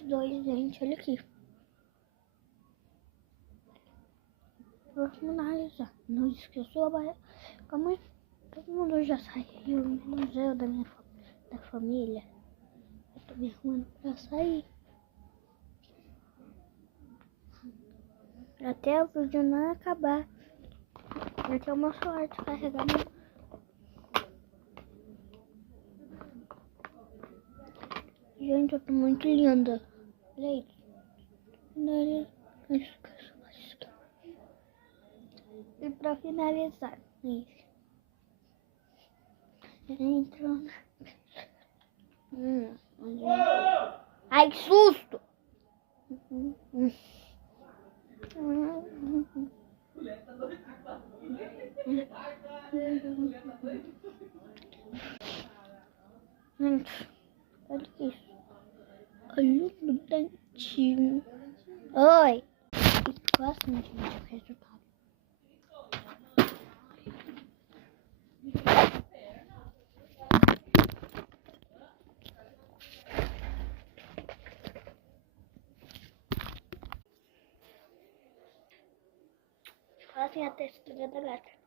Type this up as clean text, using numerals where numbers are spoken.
parte 2, gente. Olha aqui. Vou finalizar. Não esqueçam, como todo mundo já saiu, menos eu da família. Eu tô me arrumando pra sair. Até o vídeo não acabar. Porque o meu celular tá carregando. Gente, eu tô muito linda. Olha isso. E pra finalizar, isso. Entro. Ai, que susto! Gente, olha isso. Olha o dentinho. Oi! E próximo, gente, o resultado. Fazem a textura da gata.